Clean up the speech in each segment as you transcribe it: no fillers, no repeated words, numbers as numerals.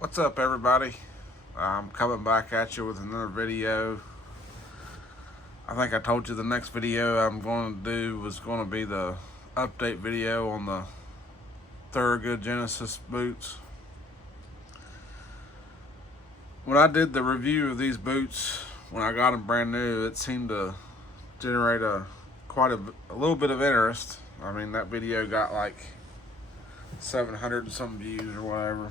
What's up, everybody? I'm coming back at you with another video. I think I told you the next video I'm going to do was going to be the update video on the Thorogood Genesis boots. When I did the review of these boots, when I got them brand new, it seemed to generate quite a little bit of interest. I mean, that video got like 700 and some views or whatever.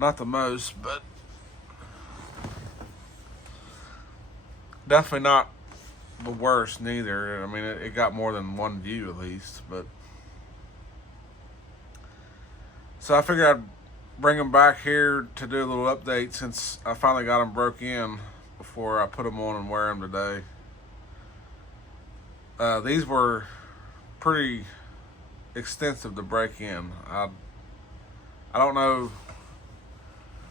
Not the most, but definitely not the worst neither. I mean, it got more than one view at least. But so I figured I'd bring them back here to do a little update since I finally got them broke in before I put them on and wear them today. These were pretty extensive to break in. I don't know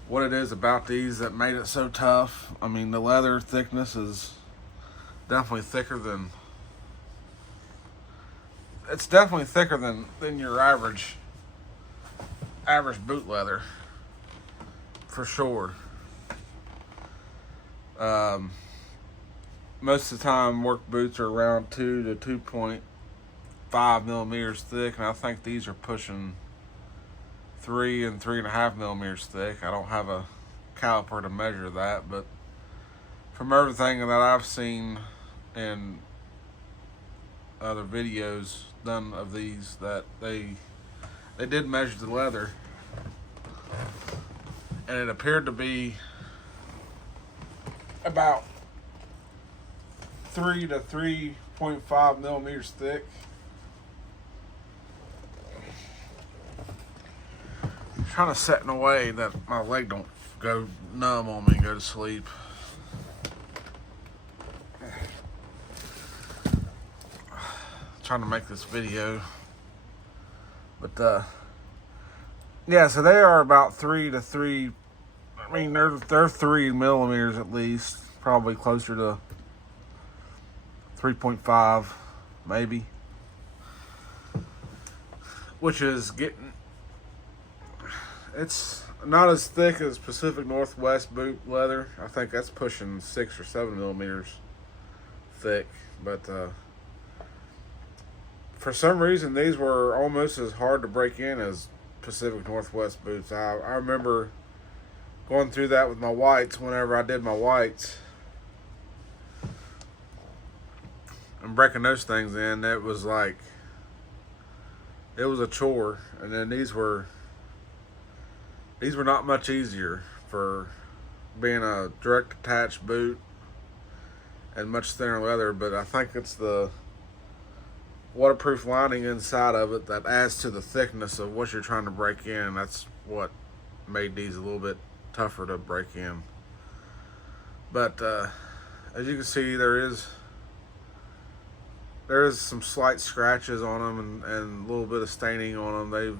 what it is about these that made it so tough. I mean, the leather thickness is definitely thicker than your average boot leather, for sure. Most of the time, work boots are around 2 to 2.5 millimeters thick, and I think these are pushing 3 and 3.5 millimeters thick. I don't have a caliper to measure that, but from everything that I've seen in other videos done of these, that they did measure the leather, and it appeared to be about 3 to 3.5 millimeters thick. I'm trying to set in a way that my leg don't go numb on me and go to sleep. Trying to make this video, but yeah, so they are about 3 to 3. I mean, they're 3 millimeters at least, probably closer to 3.5, maybe, which is getting. It's not as thick as Pacific Northwest boot leather. I think that's pushing 6 or 7 millimeters thick, but for some reason these were almost as hard to break in as Pacific Northwest boots. I remember going through that with my whites whenever I did my whites and breaking those things in. It was a chore. And then these were not much easier for being a direct attach boot and much thinner leather, but I think it's the waterproof lining inside of it that adds to the thickness of what you're trying to break in. That's what made these a little bit tougher to break in. But as you can see, there is some slight scratches on them and a little bit of staining on them.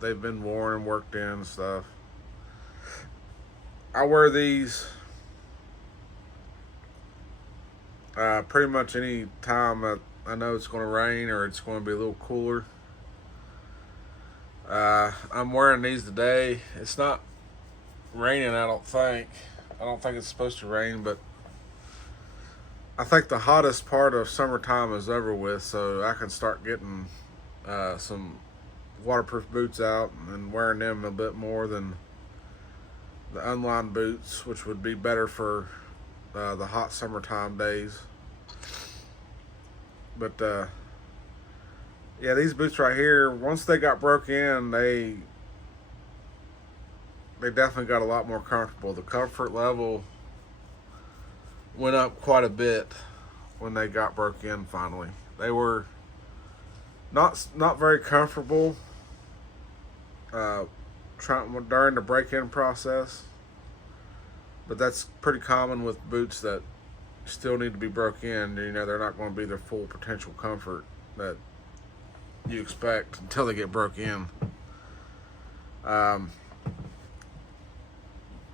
They've been worn and worked in and stuff. I wear these pretty much any time that I know it's going to rain or it's going to be a little cooler. I'm wearing these today. It's not raining, I don't think. I don't think it's supposed to rain, but I think the hottest part of summertime is over with, so I can start getting some waterproof boots out and wearing them a bit more than the unlined boots, which would be better for the hot summertime days. But yeah, these boots right here, once they got broke in, they definitely got a lot more comfortable. The comfort level went up quite a bit when they got broke in finally. They were not very comfortable during the break-in process, but that's pretty common with boots that still need to be broke in. You know, they're not going to be their full potential comfort that you expect until they get broke in.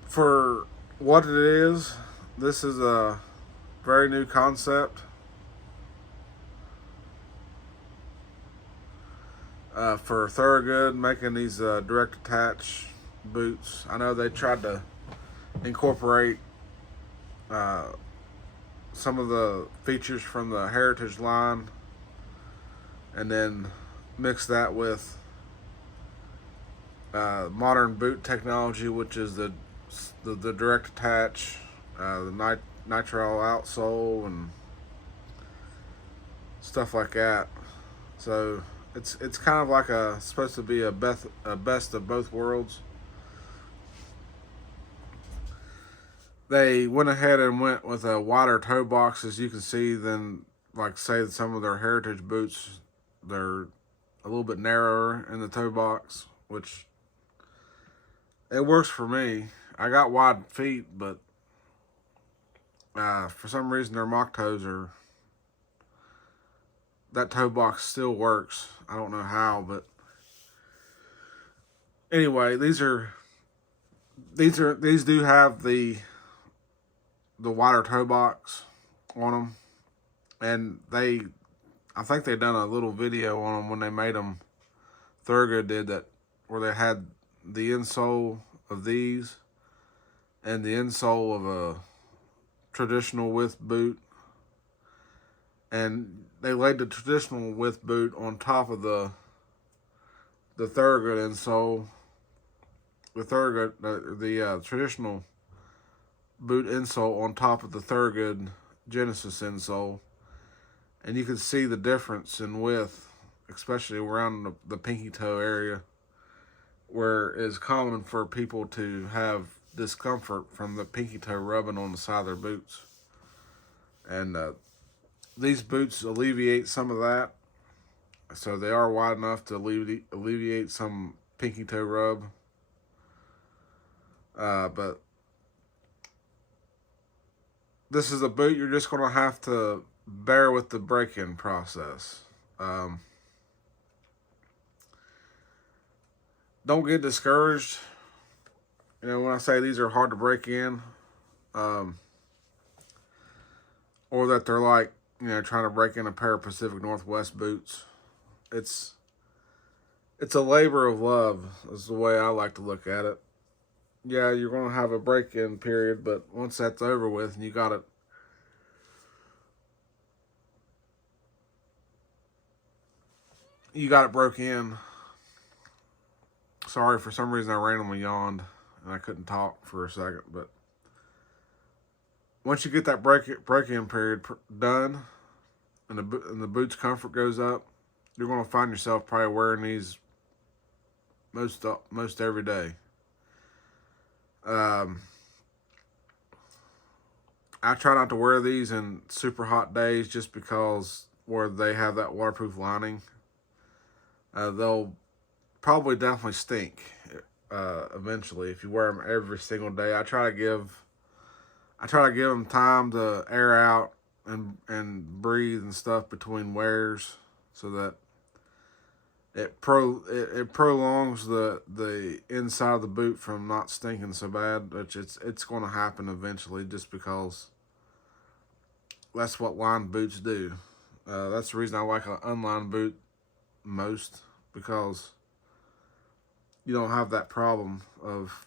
For what it is, this is a very new concept. For Thorogood, making these direct attach boots. I know they tried to incorporate uh, some of the features from the Heritage line and then mix that with modern boot technology, which is the direct attach, the nitrile outsole and stuff like that. So it's kind of like supposed to be a best of both worlds. They went ahead and went with a wider toe box, as you can see, than like say some of their Heritage boots. They're a little bit narrower in the toe box, which it works for me. I got wide feet, but for some reason their mock toes are, that toe box still works. I don't know how, but anyway, these do have the wider toe box on them, and I think they done a little video on them when they made them. Thorogood did that, where they had the insole of these and the insole of a traditional width boot, and they laid the traditional width boot on top of the Thorogood insole. The Thorogood, the traditional boot insole on top of the Thorogood Genesis insole, and you can see the difference in width, especially around the pinky toe area, where it's common for people to have discomfort from the pinky toe rubbing on the side of their boots. And these boots alleviate some of that, so they are wide enough to alleviate some pinky toe rub. But this is a boot you're just going to have to bear with the break-in process. Don't get discouraged. You know, when I say these are hard to break in, or that they're like, you know, trying to break in a pair of Pacific Northwest boots. It's a labor of love, is the way I like to look at it. Yeah, you're going to have a break-in period, but once that's over with and you got it, broke in. Sorry, for some reason I randomly yawned and I couldn't talk for a second, but once you get that break-in period done and the boot's comfort goes up, you're going to find yourself probably wearing these most every day. I try not to wear these in super hot days just because where they have that waterproof lining, they'll probably definitely stink eventually if you wear them every single day. I try to give them time to air out and breathe and stuff between wears, so that it prolongs the inside of the boot from not stinking so bad, which it's going to happen eventually, just because that's what lined boots do. That's the reason I like an unlined boot most, because you don't have that problem of,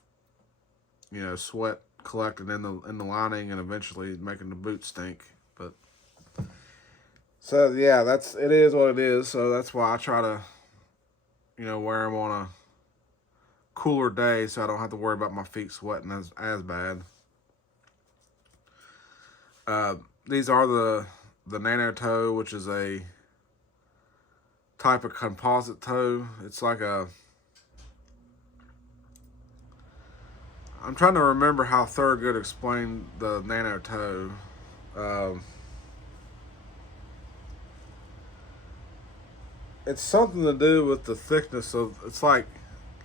you know, sweat collecting in the lining and eventually making the boot stink. But so yeah, it is what it is. So that's why I try to, you know, wear them on a cooler day, so I don't have to worry about my feet sweating as bad. These are the Nanotoe, which is a type of composite toe. It's like I'm trying to remember how Thorogood explained the Nanotoe. It's something to do with the thickness of. It's like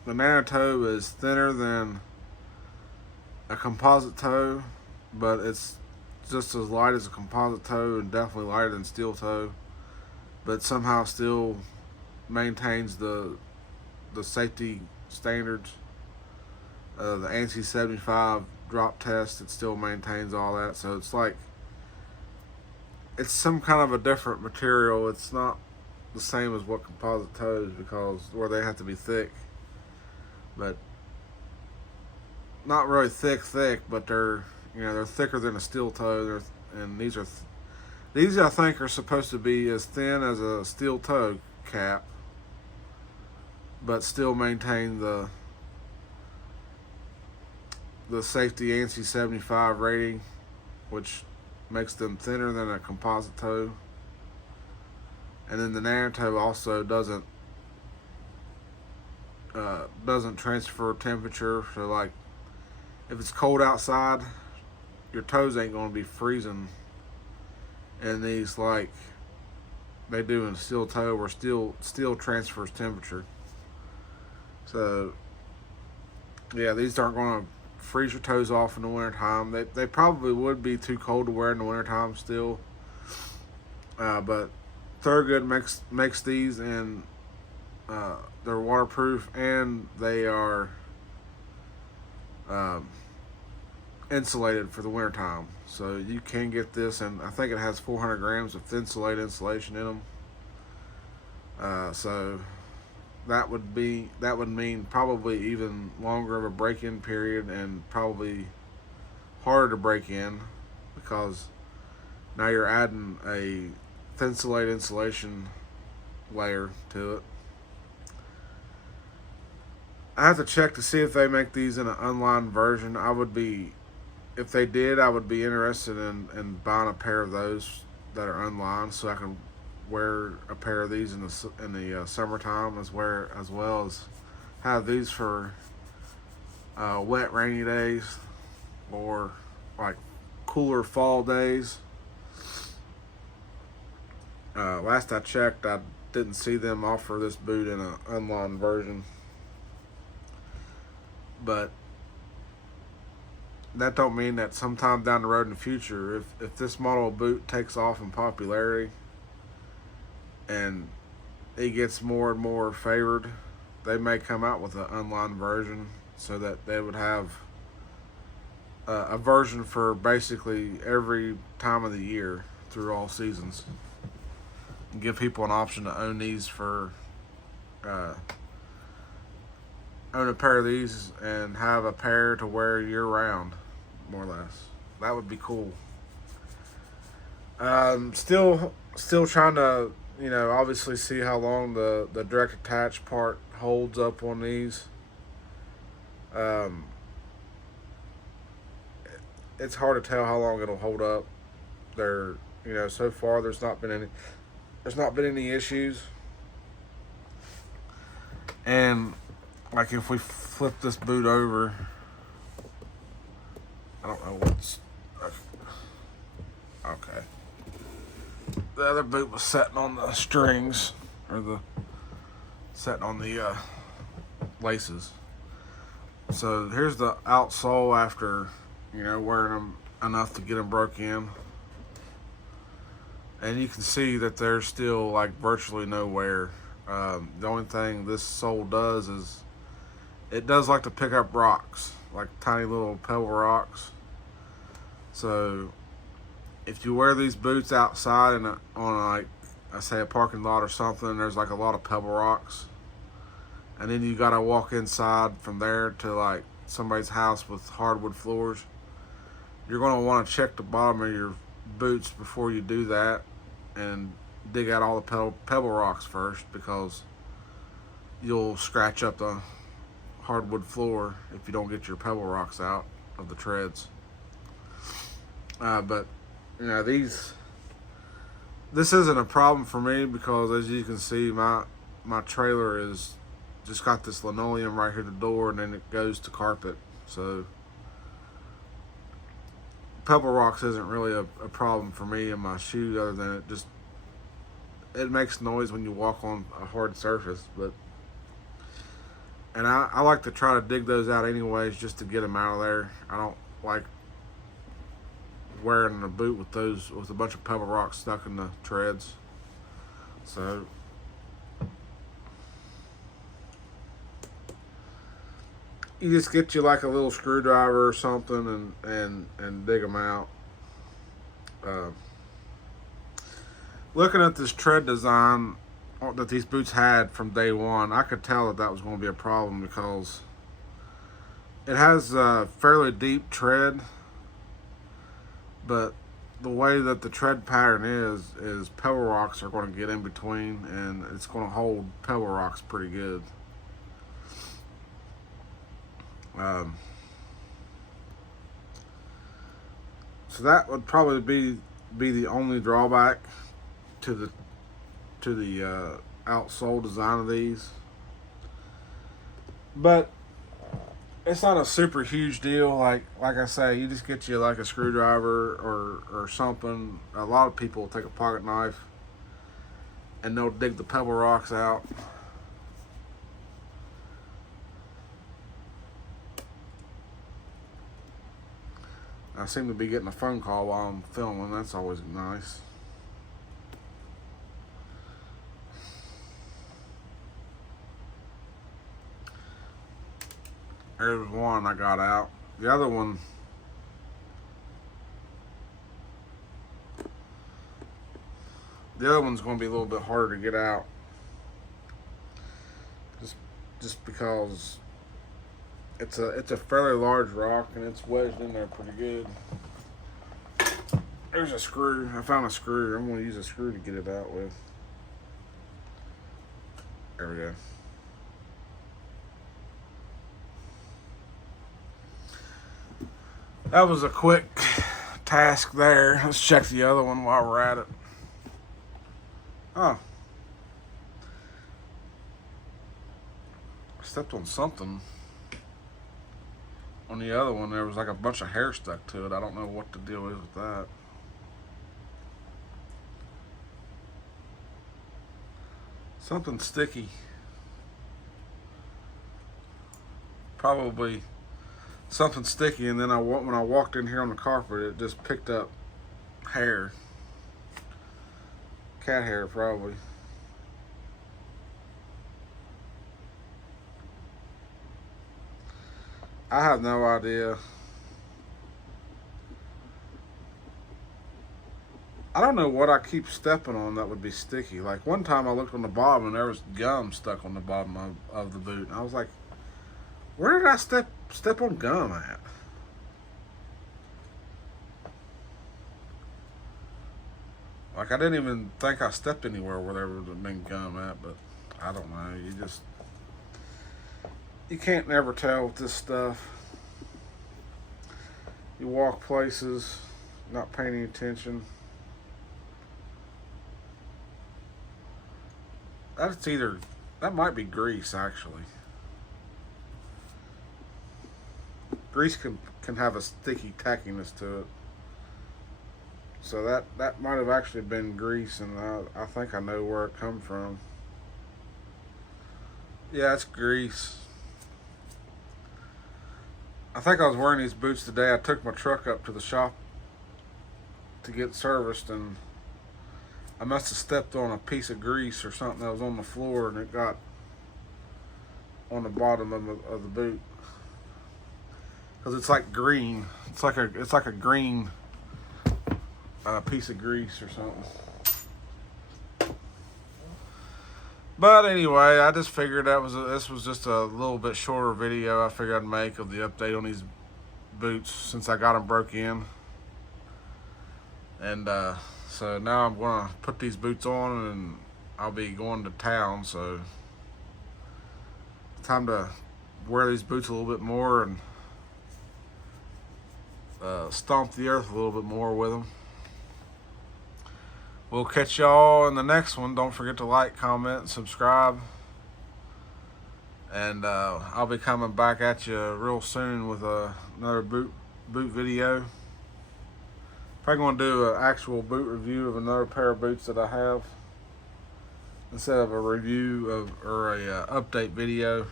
the Nanotoe is thinner than a composite toe, but it's just as light as a composite toe and definitely lighter than steel toe, but somehow still maintains the safety standards. The ANSI 75 drop test, it still maintains all that. So it's like, it's some kind of a different material. It's not the same as what composite toes, because where they have to be thick. But not really thick, but they're, they're thicker than a steel toe. And these I think are supposed to be as thin as a steel toe cap, but still maintain the safety ANSI 75 rating, which makes them thinner than a composite toe. And then the Nanotoe also doesn't transfer temperature. So like, if it's cold outside, your toes ain't gonna be freezing in these like they do in steel toe, where steel transfers temperature. So yeah, these aren't gonna freeze your toes off in the wintertime. They probably would be too cold to wear in the wintertime still. But Thorogood makes these, and they're waterproof, and they are insulated for the wintertime. So you can get this, and I think it has 400 grams of Thinsulate insulation in them. So that would mean probably even longer of a break-in period, and probably harder to break in, because now you're adding a Thinsulate insulation layer to it. I have to check to see if they make these in an unlined version. If they did, I would be interested in buying a pair of those that are unlined, so I can wear a pair of these in the summertime, as well as have these for wet, rainy days, or like cooler fall days. Last I checked, I didn't see them offer this boot in an unlined version, but that don't mean that sometime down the road in the future, if this model of boot takes off in popularity and it gets more and more favored, they may come out with an unlined version, so that they would have a version for basically every time of the year through all seasons, and give people an option to own these own a pair of these and have a pair to wear year round, more or less. That would be cool. Still trying to, obviously see how long the direct attach part holds up on these. It's hard to tell how long it'll hold up. So far there's not been any issues. And like, if we flip this boot over, I don't know what's okay. The other boot was setting on the strings, or setting on the laces. So here's the outsole after wearing them enough to get them broke in, and you can see that there's still like virtually no wear. The only thing this sole does is it does like to pick up rocks, like tiny little pebble rocks. So if you wear these boots outside on a parking lot or something, there's like a lot of pebble rocks, and then you gotta walk inside from there to like somebody's house with hardwood floors, you're gonna want to check the bottom of your boots before you do that, and dig out all the pebble rocks first, because you'll scratch up the hardwood floor if you don't get your pebble rocks out of the treads. But this isn't a problem for me, because as you can see, my trailer is just got this linoleum right here at the door, and then it goes to carpet. So pebble rocks isn't really a problem for me in my shoe, other than it makes noise when you walk on a hard surface. And I like to try to dig those out anyways, just to get them out of there. I don't like wearing a boot with a bunch of pebble rocks stuck in the treads. So you just get you like a little screwdriver or something, and dig them out. Looking at this tread design that these boots had from day one, I could tell that was going to be a problem, because It has a fairly deep tread, but the way that the tread pattern is pebble rocks are going to get in between, and it's going to hold pebble rocks pretty good. So that would probably be the only drawback to the outsole design of these, but it's not a super huge deal. Like I say, you just get you like a screwdriver or something. A lot of people will take a pocket knife and they'll dig the pebble rocks out. I seem to be getting a phone call while I'm filming. That's always nice. There's one I got out. The other one, one's going to be a little bit harder to get out. Just because it's a fairly large rock and it's wedged in there pretty good. There's a screw. I found a screw. I'm going to use a screw to get it out with. There we go. That was a quick task there. Let's check the other one while we're at it. Oh. I stepped on something. On the other one, there was like a bunch of hair stuck to it. I don't know what the deal is with that. Something sticky. Probably something sticky, and then when I walked in here on the carpet, it just picked up hair. Cat hair, probably. I have no idea. I don't know what I keep stepping on that would be sticky. Like one time I looked on the bottom and there was gum stuck on the bottom of the boot. And I was like, where did I step on gum at? Like I didn't even think I stepped anywhere where there would have been gum at, but I don't know. You can't never tell with this stuff. You walk places, not paying any attention. That might be grease actually. Grease can have a sticky tackiness to it. So that might have actually been grease, and I think I know where it come from. Yeah, it's grease. I think I was wearing these boots today. I took my truck up to the shop to get serviced, and I must have stepped on a piece of grease or something that was on the floor, and it got on the bottom of the boot. Cause it's like green. It's like a green piece of grease or something. But anyway, I just figured this was just a little bit shorter video I figured I'd make of the update on these boots since I got them broke in. And so now I'm gonna put these boots on and I'll be going to town, so it's time to wear these boots a little bit more and stomp the earth a little bit more with them. We'll catch y'all in the next one. Don't forget to like, comment, and subscribe. And I'll be coming back at you real soon with another boot video. Probably going to do an actual boot review of another pair of boots that I have instead of a review of or a update video.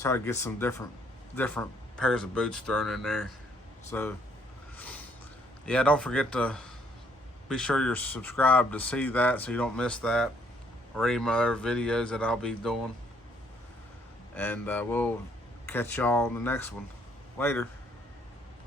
Try to get some different pairs of boots thrown in there. So yeah, don't forget to be sure you're subscribed to see that so you don't miss that or any of my other videos that I'll be doing. And we'll catch y'all in the next one. Later.